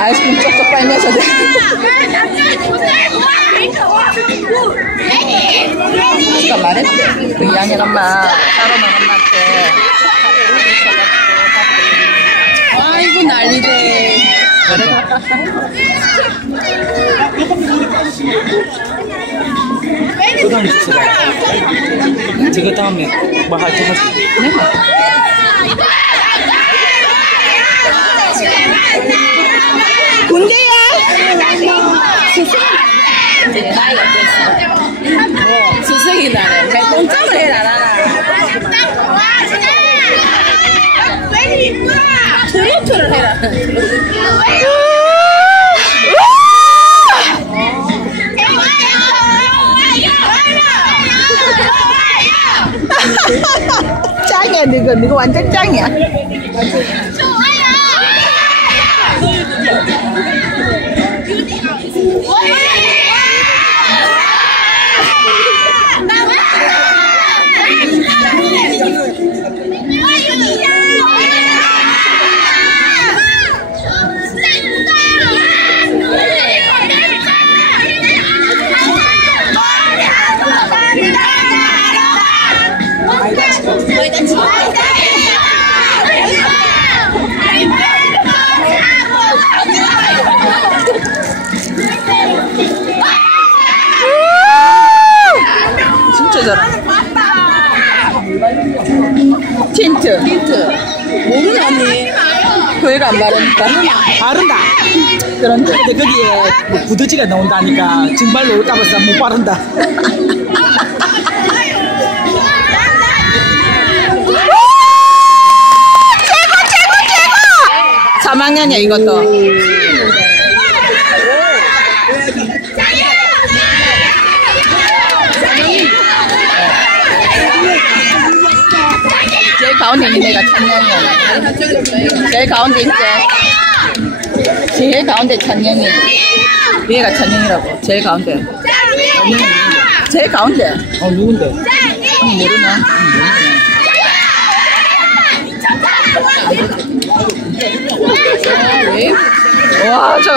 아이스크림 쪽쪽 빨면서 아까 말했지? 그 양현 엄마 사로만 엄마한테 아이고 난리네 그 다음에 주세요 저거 다음에 뭐 할지 하지 네? 뭐. 군대야 어땠어? 수석이 나네. 내 동점을 해라. 트로트를 해라. 짱이야 너거 너거 완전 짱이야 beauty out. 진짜 잘하네 틴트 힌트. 모르나, 언니? 교회가 안 바르니까 바른다. 그런데 근데 거기에 뭐 구더지가 나온다니까 정말로 올까 봐서 못 바른다. 3학년이야 이것도 가운데 있는 애가 찬영이야 제일 가운데 있지 제일 가운데 찬영이. 얘가 찬영이라고. 제일 가운데. 제일 가운데. 어 누군데? 언니 모르나? 와, 저